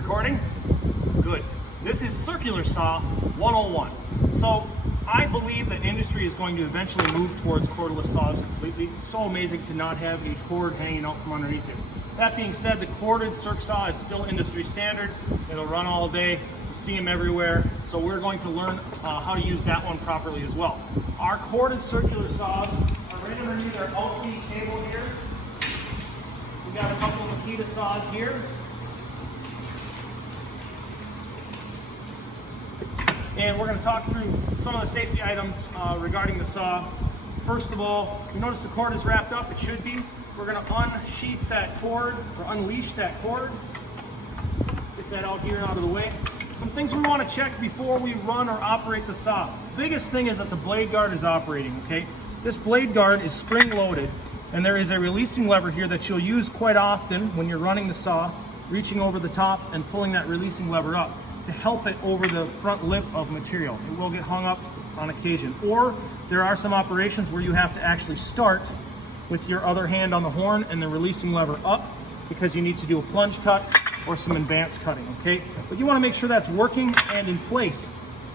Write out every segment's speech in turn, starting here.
recording? Good. This is Circular Saw 101. So I believe that industry is going to eventually move towards cordless saws completely. It's so amazing to not have a cord hanging out from underneath it. That being said, the corded circ saw is still industry standard. It'll run all day. You see them everywhere. So we're going to learn how to use that one properly as well. Our corded circular saws are right underneath our Alki table here. We got a couple of Makita saws here. And we're going to talk through some of the safety items regarding the saw. First of all, you notice the cord is wrapped up. It should be. We're going to unsheath that cord, or unleash that cord. Get that out here and out of the way. Some things we want to check before we run or operate the saw. Biggest thing is that the blade guard is operating, okay? This blade guard is spring loaded, and there is a releasing lever here that you'll use quite often when you're running the saw, reaching over the top and pulling that releasing lever up to help it over the front lip of material. It will get hung up on occasion. Or there are some operations where you have to actually start with your other hand on the horn and the releasing lever up because you need to do a plunge cut or some advanced cutting, okay? But you want to make sure that's working and in place.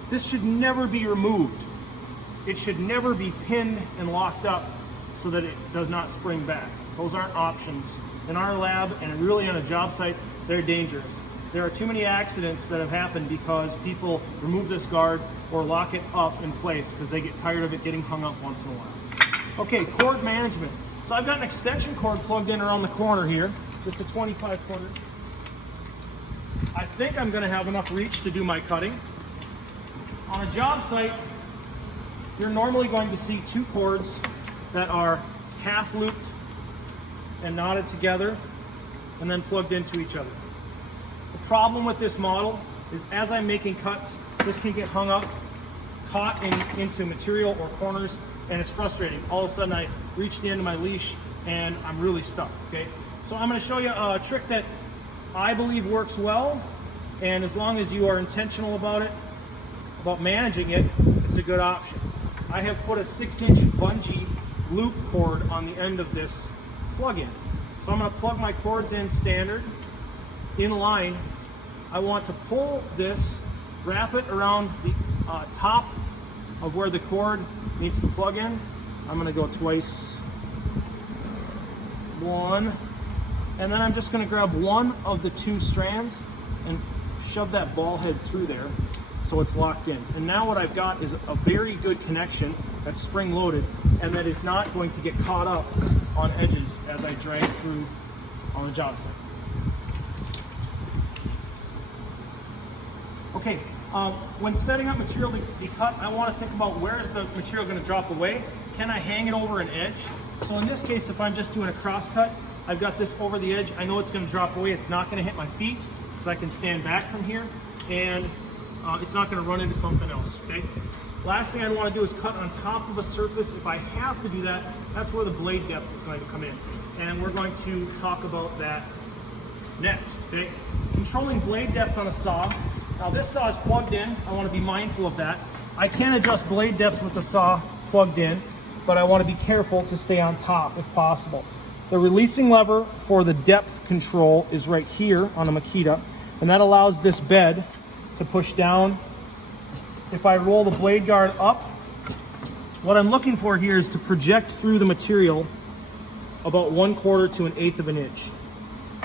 This should never be removed. It should never be pinned and locked up so that it does not spring back. Those aren't options. In our lab and really on a job site, they're dangerous. There are too many accidents that have happened because people remove this guard or lock it up in place because they get tired of it getting hung up once in a while. Okay, cord management. So I've got an extension cord plugged in around the corner here, just a 25 footer. I think I'm gonna have enough reach to do my cutting. On a job site, you're normally going to see two cords that are half looped and knotted together and then plugged into each other. The problem with this model is as I'm making cuts, this can get hung up, caught into material or corners, and it's frustrating. All of a sudden I reach the end of my leash and I'm really stuck, okay? So I'm gonna show you a trick that I believe works well, and as long as you are intentional about it, about managing it, it's a good option. I have put a 6-inch bungee loop cord on the end of this plug-in. So I'm gonna plug my cords in standard, in line. I want to pull this, wrap it around the top of where the cord needs to plug in. I'm gonna go twice, one, and then I'm just gonna grab one of the two strands and shove that ball head through there so it's locked in. And now what I've got is a very good connection that's spring loaded and that is not going to get caught up on edges as I drag through on the job site. Okay, when setting up material to be cut, I want to think about where is the material going to drop away. Can I hang it over an edge? So in this case, if I'm just doing a cross cut, I've got this over the edge. I know it's going to drop away. It's not going to hit my feet because I can stand back from here, and it's not going to run into something else, okay? Last thing I want to do is cut on top of a surface. If I have to do that, that's where the blade depth is going to come in. And we're going to talk about that next, okay? Controlling blade depth on a saw. Now this saw is plugged in. I want to be mindful of that. I can adjust blade depth with the saw plugged in, but I want to be careful to stay on top if possible. The releasing lever for the depth control is right here on a Makita, and that allows this bed to push down. If I roll the blade guard up, what I'm looking for here is to project through the material about 1/4 to 1/8 of an inch.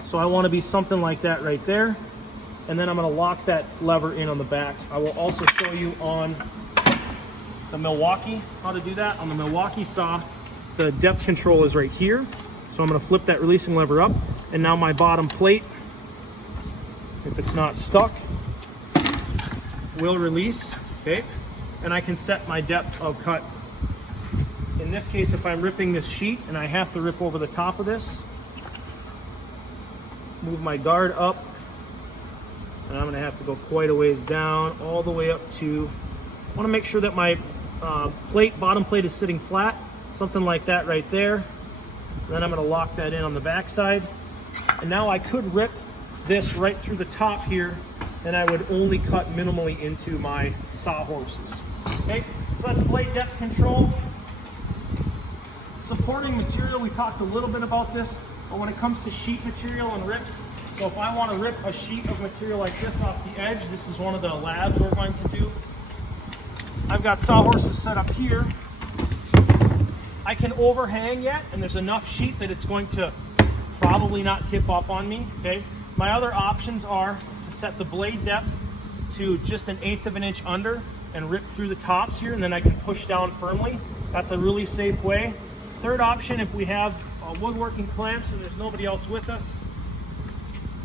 So I want to be something like that right there. And then I'm going to lock that lever in on the back. I will also show you on the Milwaukee how to do that. On the Milwaukee saw, the depth control is right here. So I'm going to flip that releasing lever up. And now my bottom plate, if it's not stuck, will release, okay? And I can set my depth of cut. In this case, if I'm ripping this sheet and I have to rip over the top of this, move my guard up, and I'm gonna have to go quite a ways down, all the way up to, I wanna make sure that my bottom plate is sitting flat, something like that right there. Then I'm gonna lock that in on the back side. And now I could rip this right through the top here, and I would only cut minimally into my sawhorses. Okay, so that's blade depth control. Supporting material, we talked a little bit about this, but when it comes to sheet material and rips, So if I want to rip a sheet of material like this off the edge, this is one of the labs we're going to do. I've got sawhorses set up here. I can overhang yet, and there's enough sheet that it's going to probably not tip up on me, okay? My other options are to set the blade depth to just 1/8 of an inch under and rip through the tops here, and then I can push down firmly. That's a really safe way. Third option, if we have woodworking clamps and there's nobody else with us,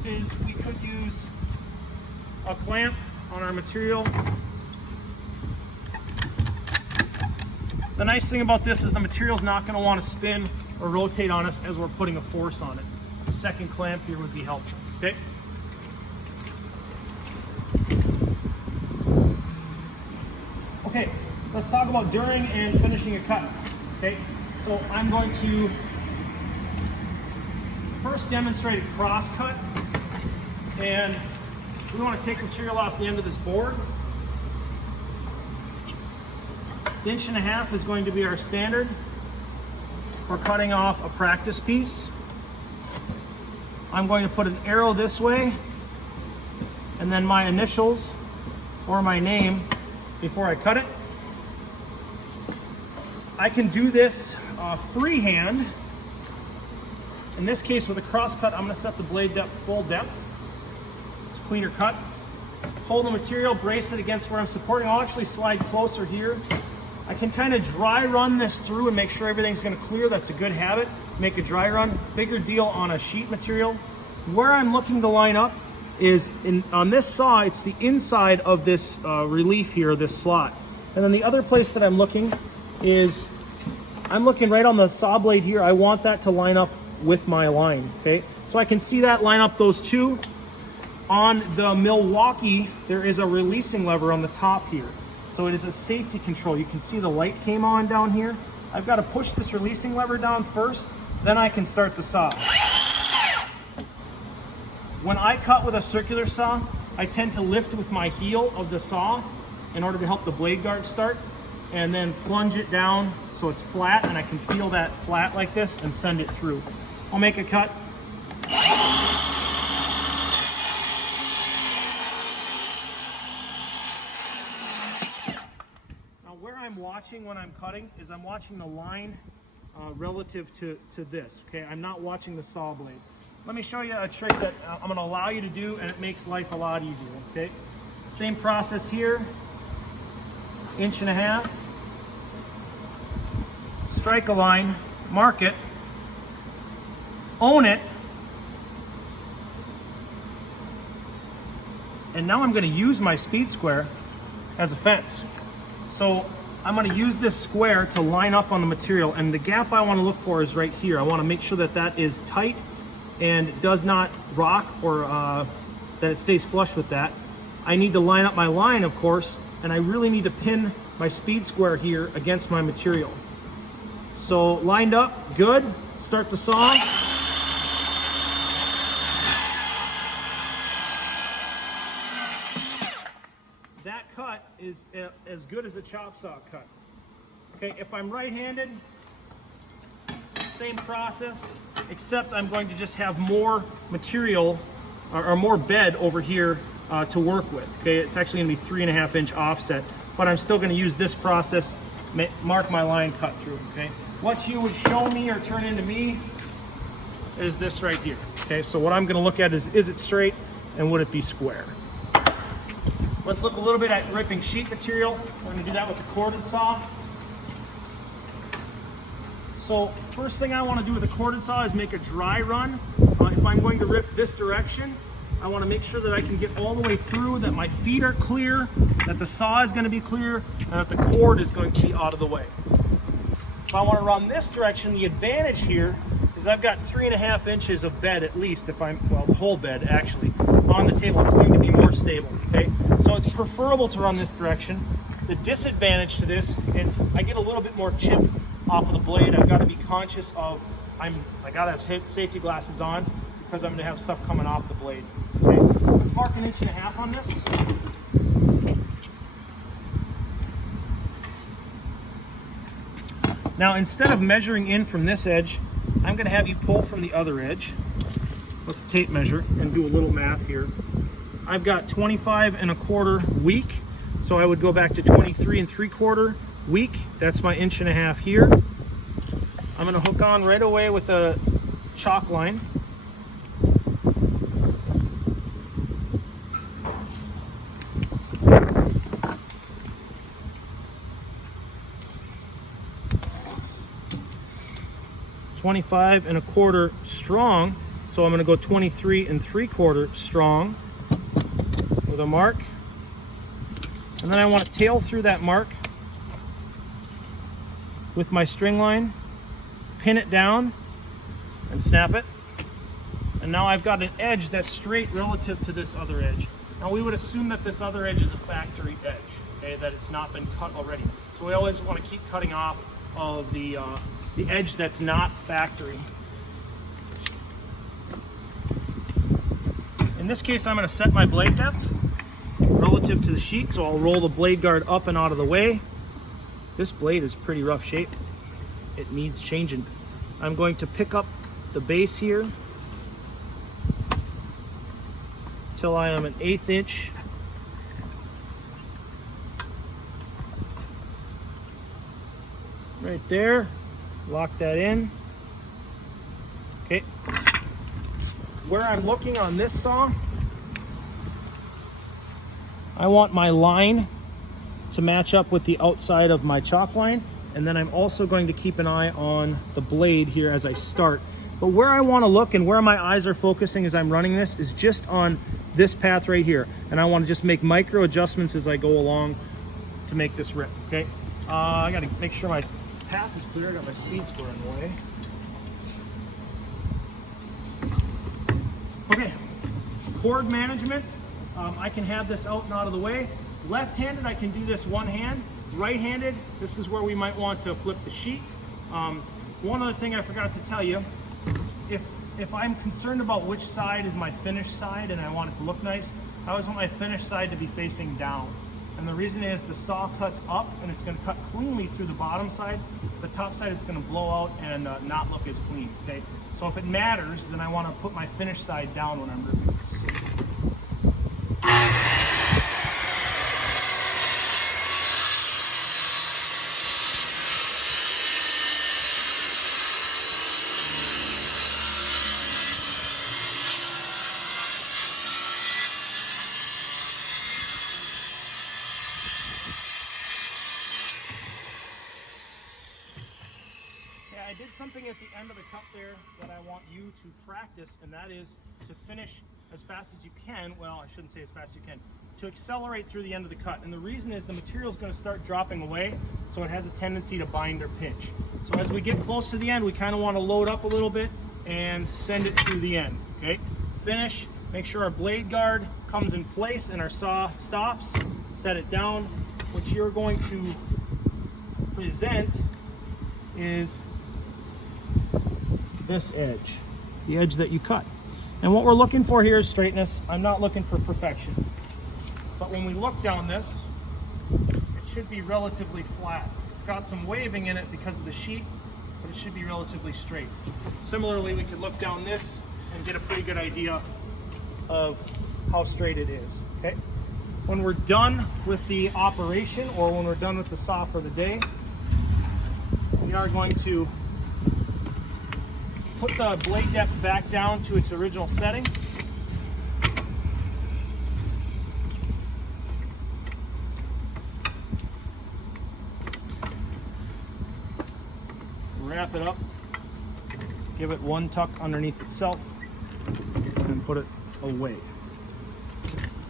is we could use a clamp on our material. The nice thing about this is the material's not going to want to spin or rotate on us as we're putting a force on it. The second clamp here would be helpful, okay? Okay, let's talk about during and finishing a cut, okay? So I'm going to first demonstrate a cross cut, and we want to take material off the end of this board. 1.5 inch is going to be our standard for cutting off a practice piece. I'm going to put an arrow this way and then my initials or my name before I cut it. I can do this freehand. In this case with a cross cut, I'm going to set the blade depth full depth. It's a cleaner cut. Hold the material, brace it against where I'm supporting. I'll actually slide closer here. I can kind of dry run this through and make sure everything's going to clear. That's a good habit. Make a dry run. Bigger deal on a sheet material. Where I'm looking to line up is on this saw, it's the inside of this relief here, this slot. And then the other place that I'm looking is, I'm looking right on the saw blade here. I want that to line up with my line, okay? So I can see that line up those two. On the Milwaukee, there is a releasing lever on the top here. So it is a safety control. You can see the light came on down here. I've got to push this releasing lever down first, then I can start the saw. When I cut with a circular saw, I tend to lift with my heel of the saw in order to help the blade guard start, and then plunge it down so it's flat, and I can feel that flat like this and send it through. I'll make a cut. Where I'm watching when I'm cutting is I'm watching the line relative to this, okay? I'm not watching the saw blade. Let me show you a trick that I'm going to allow you to do, and it makes life a lot easier, okay? Same process here, 1.5 inches. Strike a line, mark it, own it, and now I'm going to use my speed square as a fence. So I'm going to use this square to line up on the material, and the gap I want to look for is right here. I want to make sure that that is tight and does not rock, or that it stays flush with that. I need to line up my line, of course, and I really need to pin my speed square here against my material. So lined up, good. Start the saw. That cut is as good as a chop saw cut. Okay, if I'm right-handed, same process, except I'm going to just have more material or more bed over here to work with. Okay, it's actually going to be 3.5 inch offset, but I'm still going to use this process, mark my line, cut through. Okay, what you would show me or turn into me is this right here. Okay, so what I'm going to look at is it straight and would it be square? Let's look a little bit at ripping sheet material. We're going to do that with the corded saw. So first thing I want to do with a corded saw is make a dry run. If I'm going to rip this direction, I want to make sure that I can get all the way through, that my feet are clear, that the saw is going to be clear, and that the cord is going to be out of the way. If I want to run this direction, the advantage here is I've got 3.5 inches of bed at least, if I'm, well, the whole bed actually, on the table. It's going to be more stable, okay? So it's preferable to run this direction. The disadvantage to this is I get a little bit more chip off of the blade. I've got to be conscious of, I got to have safety glasses on because I'm going to have stuff coming off the blade. Okay, let's mark 1.5 inches on this. Now instead of measuring in from this edge, I'm going to have you pull from the other edge. Let's tape measure and do a little math here. I've got 25 1/4 weak, so I would go back to 23 3/4 weak. That's my 1.5 inches here. I'm gonna hook on right away with a chalk line. $25 1/4 strong, so I'm going to go 23 3/4 strong with a mark, and then I want to tail through that mark with my string line, pin it down, and snap it. And now I've got an edge that's straight relative to this other edge. Now we would assume that this other edge is a factory edge, okay, that it's not been cut already. So we always want to keep cutting off of the edge that's not factory. In this case, I'm going to set my blade depth relative to the sheet, so I'll roll the blade guard up and out of the way. This blade is pretty rough shape. It needs changing. I'm going to pick up the base here till I am an 1/8 inch. Right there. Lock that in. Okay. Where I'm looking on this saw, I want my line to match up with the outside of my chalk line, and then I'm also going to keep an eye on the blade here as I start. But where I want to look and where my eyes are focusing as I'm running this is just on this path right here, and I want to just make micro adjustments as I go along to make this rip. Okay. I got to make sure my path is clear. I got my speed square in the way. Okay, cord management. I can have this out and out of the way. Left-handed, I can do this one hand. Right-handed, this is where we might want to flip the sheet. One other thing I forgot to tell you, if I'm concerned about which side is my finished side and I want it to look nice, I always want my finished side to be facing down. And the reason is the saw cuts up and it's going to cut cleanly through the bottom side. The top side it's going to blow out and not look as clean. Okay, so if it matters, then I want to put my finished side down when I'm ripping this. I did something at the end of the cut there that I want you to practice, and that is to finish as fast as you can. Well, I shouldn't say as fast as you can. To accelerate through the end of the cut. And the reason is the material is going to start dropping away, so it has a tendency to bind or pinch. So as we get close to the end, we kind of want to load up a little bit and send it through the end. Okay, finish. Make sure our blade guard comes in place and our saw stops. Set it down. What you're going to present is this edge, the edge that you cut. And what we're looking for here is straightness. I'm not looking for perfection. But when we look down this, it should be relatively flat. It's got some waving in it because of the sheet, but it should be relatively straight. Similarly, we could look down this and get a pretty good idea of how straight it is. Okay. When we're done with the operation, or when we're done with the saw for the day, we are going to put the blade depth back down to its original setting. Wrap it up, give it one tuck underneath itself, and put it away.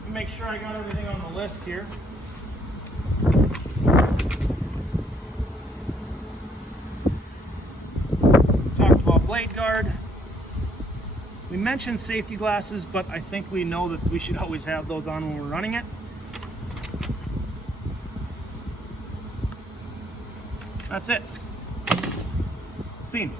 Make sure I got everything on the list here. Talked about blade guard. We mentioned safety glasses, but I think we know that we should always have those on when we're running it. That's it. Scene.